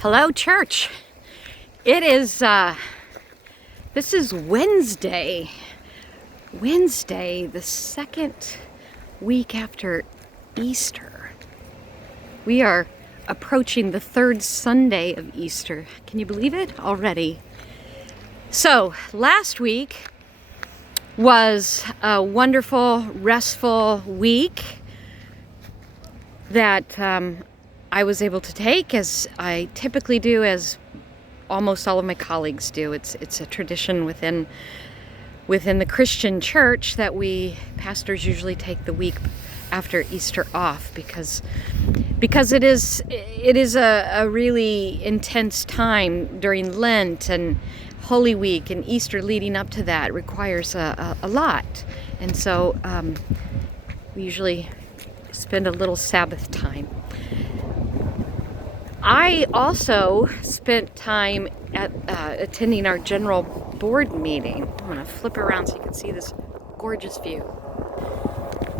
Hello, church. It is, this is Wednesday, the second week after Easter. We are approaching the third Sunday of Easter. Can you believe it already? So, last week was a wonderful, restful week that I was able to take, as I typically do, as almost all of my colleagues do. It's a tradition within the Christian church that we pastors usually take the week after Easter off because it is a really intense time during Lent and Holy Week, and Easter leading up to that requires a lot. And so we usually spend a little Sabbath time. I also spent time at attending our general board meeting. I'm going to flip around so you can see this gorgeous view.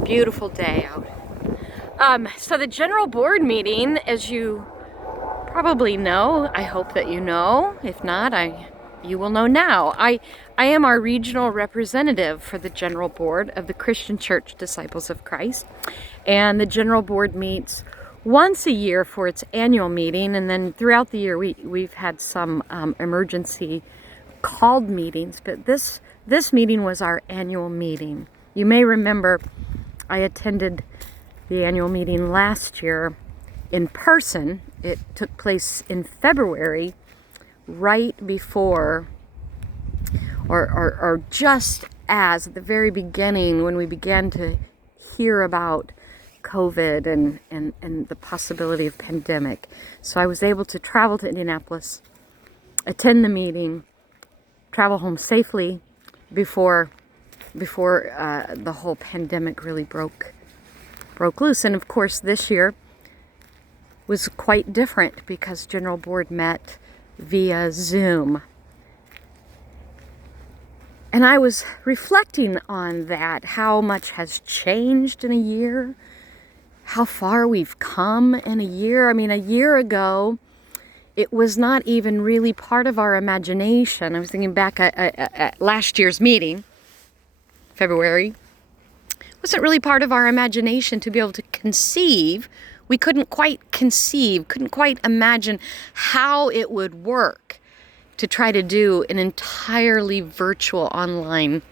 Beautiful day out. So the general board meeting, as you probably know, I hope that you know. If not, you will know now. I am our regional representative for the general board of the Christian Church Disciples of Christ. And the general board meets once a year for its annual meeting, and then throughout the year we've had some emergency called meetings, but this meeting was our annual meeting. You may remember I attended the annual meeting last year in person. It took place in February, right before or just as at the very beginning, when we began to hear about COVID and the possibility of pandemic. So I was able to travel to Indianapolis, attend the meeting, travel home safely before the whole pandemic really broke loose. And of course this year was quite different because General Board met via Zoom. And I was reflecting on that, how much has changed in a year, how far we've come in a year. I mean, a year ago, it was not even really part of our imagination. I was thinking back at last year's meeting, February. It wasn't really part of our imagination to be able to conceive. We couldn't quite imagine how it would work to try to do an entirely virtual online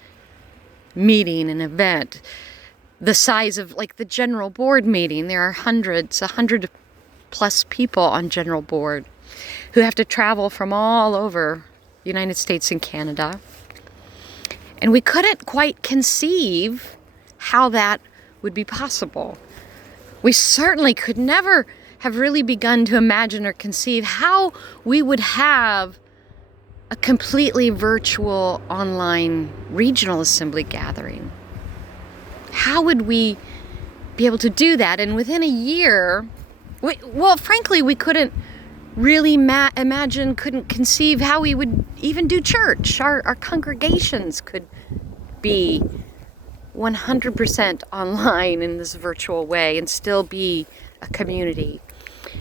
meeting, an event the size of like the general board meeting. There are 100 plus people on general board who have to travel from all over the United States and Canada. And we couldn't quite conceive how that would be possible. We certainly could never have really begun to imagine or conceive how we would have a completely virtual online regional assembly gathering. How would we be able to do that? And within a year, frankly, we couldn't really imagine, couldn't conceive how we would even do church. Our congregations could be 100% online in this virtual way and still be a community.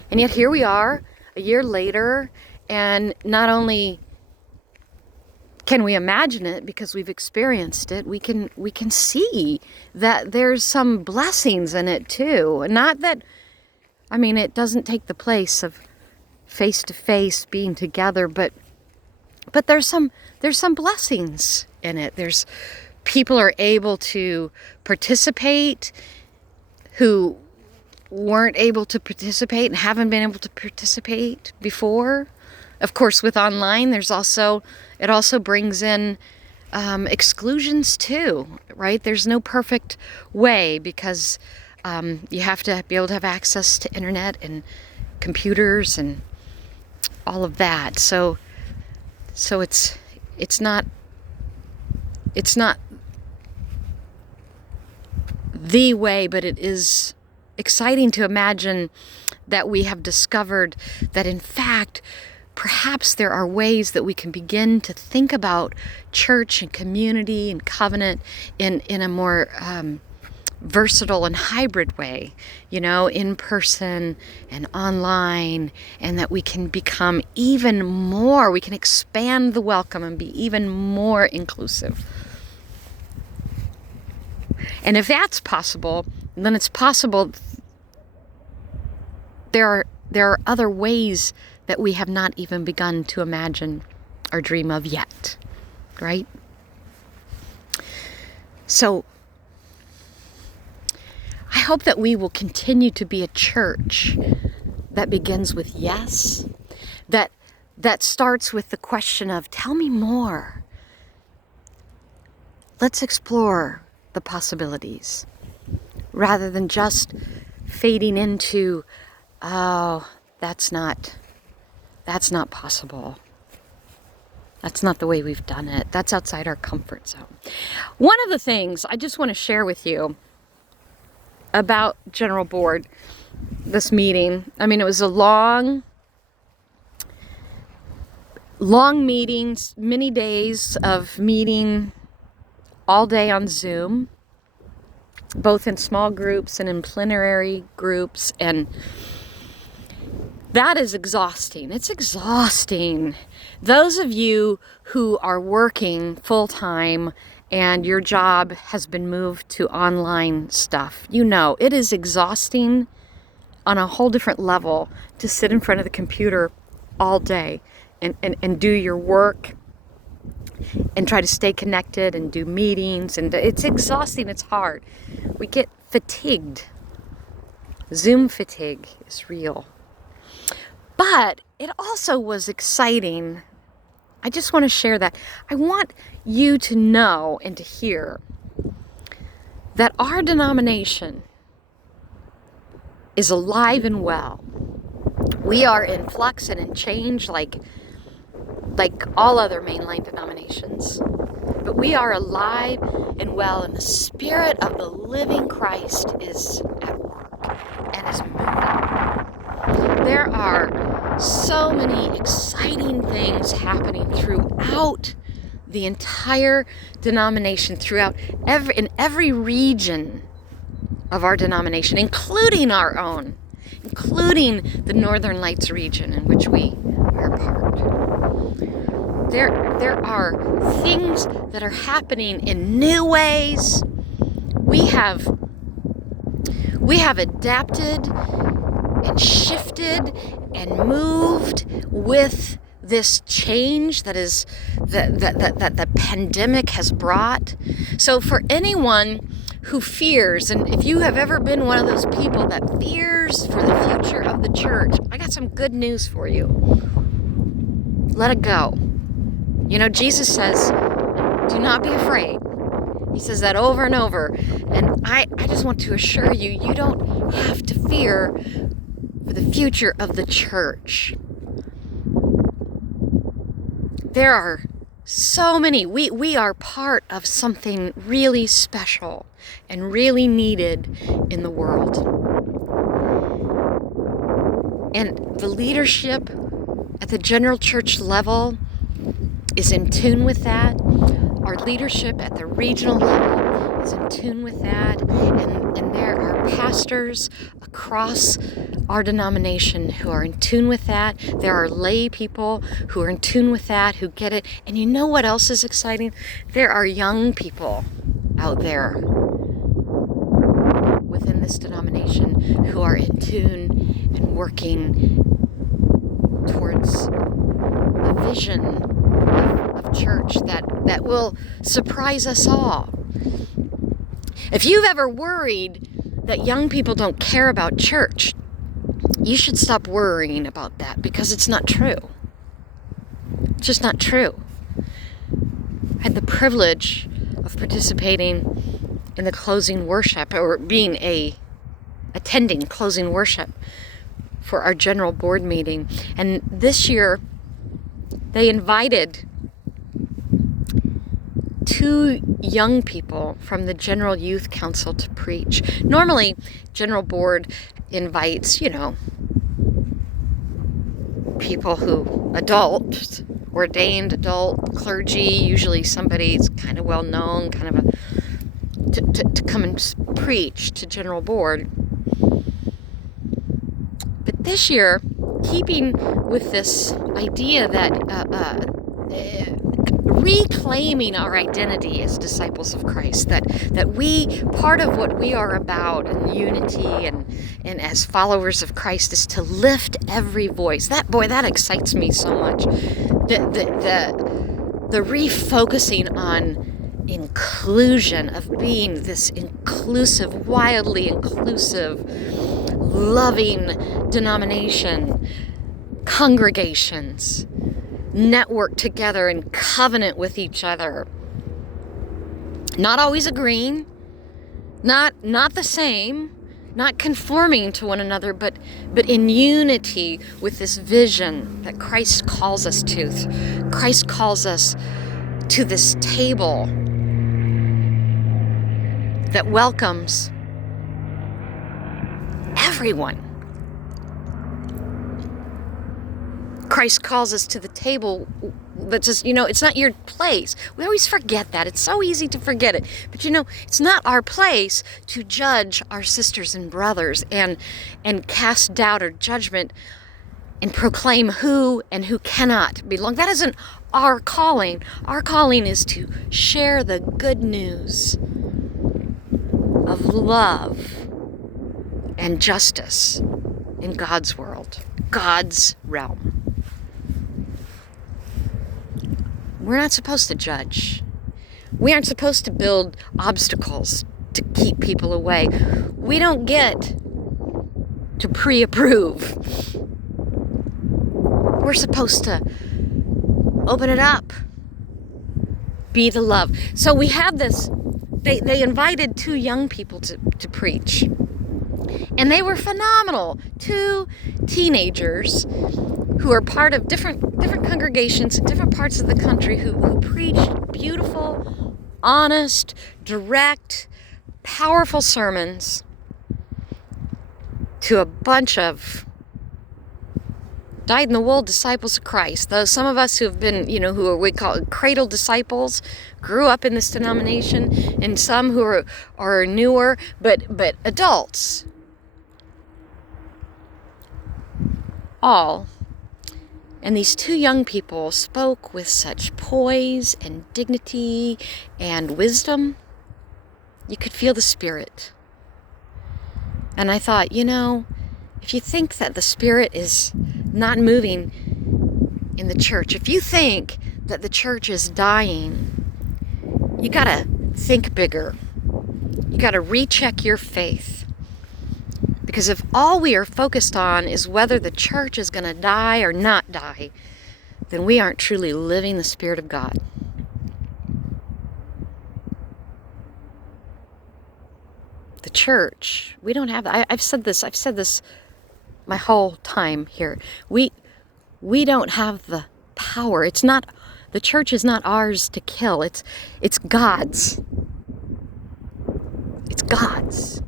And yet here we are, a year later, and not only can we imagine it because we've experienced it, we can see that there's some blessings in it too. Not that, I mean, it doesn't take the place of face-to-face being together, but there's some blessings in it. There's people are able to participate who weren't able to participate and haven't been able to participate before. Of course, with online, it also brings in exclusions too, right? There's no perfect way because you have to be able to have access to internet and computers and all of that. So it's not the way, but it is exciting to imagine that we have discovered that in fact perhaps there are ways that we can begin to think about church and community and covenant in a more versatile and hybrid way, in person and online, and that we can become even more, we can expand the welcome and be even more inclusive. And if that's possible, then it's possible there are other ways that we have not even begun to imagine or dream of yet, right? So I hope that we will continue to be a church that begins with yes, that starts with the question of, tell me more. Let's explore the possibilities, rather than just fading into, oh, that's not possible. That's not the way we've done it. That's outside our comfort zone. One of the things I just want to share with you about General Board, this meeting, it was a long meetings, many days of meeting all day on Zoom, both in small groups and in plenary groups, and that is exhausting. It's exhausting. Those of you who are working full-time and your job has been moved to online stuff, it is exhausting on a whole different level to sit in front of the computer all day and do your work and try to stay connected and do meetings. And it's exhausting. It's hard. We get fatigued. Zoom fatigue is real. But it also was exciting. I just want to share that. I want you to know and to hear that our denomination is alive and well. We are in flux and in change like all other mainline denominations. But we are alive and well, and the Spirit of the living Christ is at work and is moving. There are so many exciting things happening throughout the entire denomination, in every region of our denomination, including our own, including the Northern Lights region in which we are part. There are things that are happening in new ways. We have adapted and shifted and moved with this change that the pandemic has brought. So for anyone who fears, and if you have ever been one of those people that fears for the future of the church, I got some good news for you. Let it go. Jesus says, do not be afraid. He says that over and over. And I just want to assure you, you don't have to fear for the future of the church. There are so many. We are part of something really special and really needed in the world. And the leadership at the general church level is in tune with that. Our leadership at the regional level is in tune with that. And there are pastors across our denomination who are in tune with that. There are lay people who are in tune with that, who get it. And you know what else is exciting? There are young people out there within this denomination who are in tune and working towards a vision of church that will surprise us all. If you've ever worried that young people don't care about church, you should stop worrying about that, because it's not true. It's just not true. I had the privilege of participating in the closing worship, or attending closing worship for our general board meeting. And this year, they invited 2 young people from the General Youth Council to preach. Normally, General Board invites, people ordained adult clergy, usually somebody's kind of well-known, kind of to come and preach to General Board. But this year, keeping with this idea that reclaiming our identity as disciples of Christ, that we, part of what we are about in unity and as followers of Christ is to lift every voice. That excites me so much. The refocusing on inclusion, of being this inclusive, wildly inclusive, loving denomination, congregations, network together in covenant with each other. Not always agreeing, not the same, not conforming to one another, but in unity with this vision that Christ calls us to. Christ calls us to this table that welcomes everyone. Christ calls us to the table that says, it's not your place. We always forget that. It's so easy to forget it. But it's not our place to judge our sisters and brothers and cast doubt or judgment and proclaim who and who cannot belong. That isn't our calling. Our calling is to share the good news of love and justice in God's world, God's realm. We're not supposed to judge. We aren't supposed to build obstacles to keep people away. We don't get to pre-approve. We're supposed to open it up. Be the love. So we have this, they invited 2 young people to preach. And they were phenomenal. 2 teenagers who are part of different congregations in different parts of the country who preached beautiful, honest, direct, powerful sermons to a bunch of dyed-in-the-wool disciples of Christ. Though some of us who have been, who are, we call cradle disciples, grew up in this denomination, and some who are newer, but adults. All. And these 2 young people spoke with such poise and dignity and wisdom. You could feel the Spirit. And I thought, if you think that the Spirit is not moving in the church, if you think that the church is dying, you gotta think bigger. You gotta recheck your faith. Because if all we are focused on is whether the church is going to die or not die, then we aren't truly living the Spirit of God. The church, we don't have that. I've said this my whole time here. We don't have the power. The church is not ours to kill. It's God's. It's God's.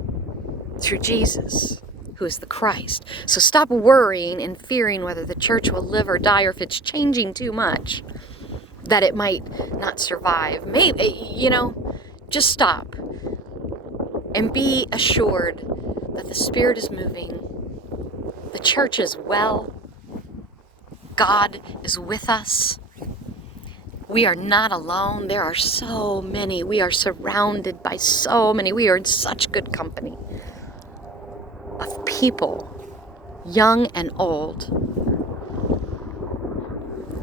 Through Jesus, who is the Christ. So stop worrying and fearing whether the church will live or die, or if it's changing too much, that it might not survive. Maybe, just stop and be assured that the Spirit is moving. The church is well. God is with us. We are not alone. There are so many. We are surrounded by so many. We are in such good company of people, young and old,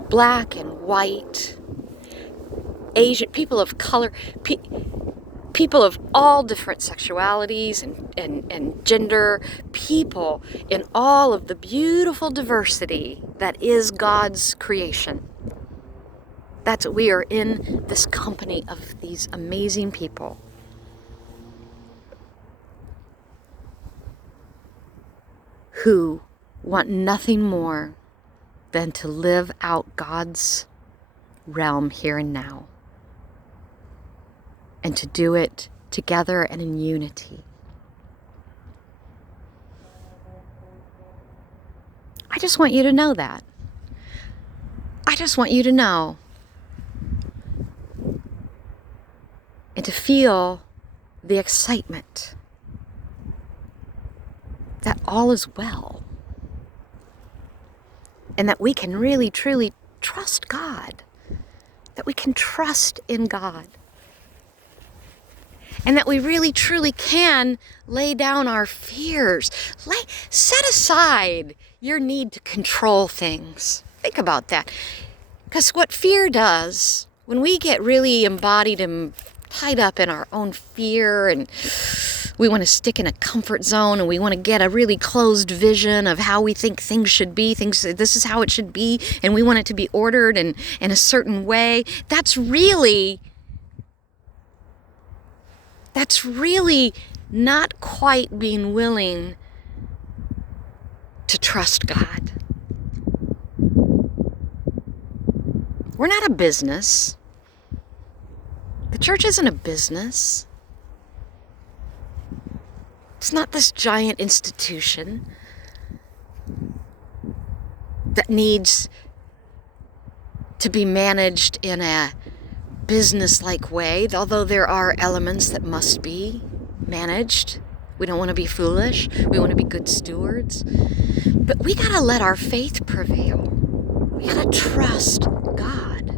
black and white, Asian, people of color, people of all different sexualities and gender, people in all of the beautiful diversity that is God's creation. That's what we are, in this company of these amazing people. Who want nothing more than to live out God's realm here and now, and to do it together and in unity. I just want you to know that. I just want you to know and to feel the excitement that all is well, and that we can really, truly trust God, that we can trust in God, and that we really, truly can lay down our fears. Set aside your need to control things. Think about that. Because what fear does, when we get really embodied and tied up in our own fear, and we want to stick in a comfort zone, and we want to get a really closed vision of how we think things should be, this is how it should be, and we want it to be ordered and in a certain way, that's really not quite being willing to trust God. We're not a business. The church isn't a business. It's not this giant institution that needs to be managed in a business-like way, although there are elements that must be managed. We don't want to be foolish. We want to be good stewards. But we got to let our faith prevail. We got to trust God.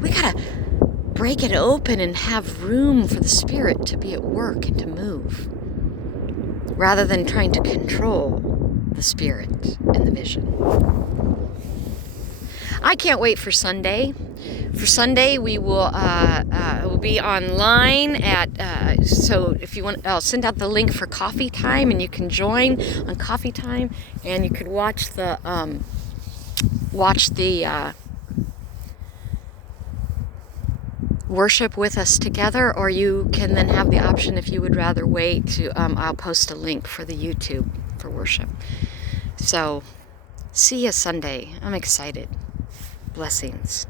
We got to break it open and have room for the Spirit to be at work and to move, rather than trying to control the Spirit and the vision. I can't wait for Sunday. For Sunday, we will we'll be online at. So if you want, I'll send out the link for coffee time, and you can join on coffee time, and you could watch the worship with us together, or you can then have the option, if you would rather wait, to I'll post a link for the YouTube for worship. So see you Sunday. I'm excited. Blessings.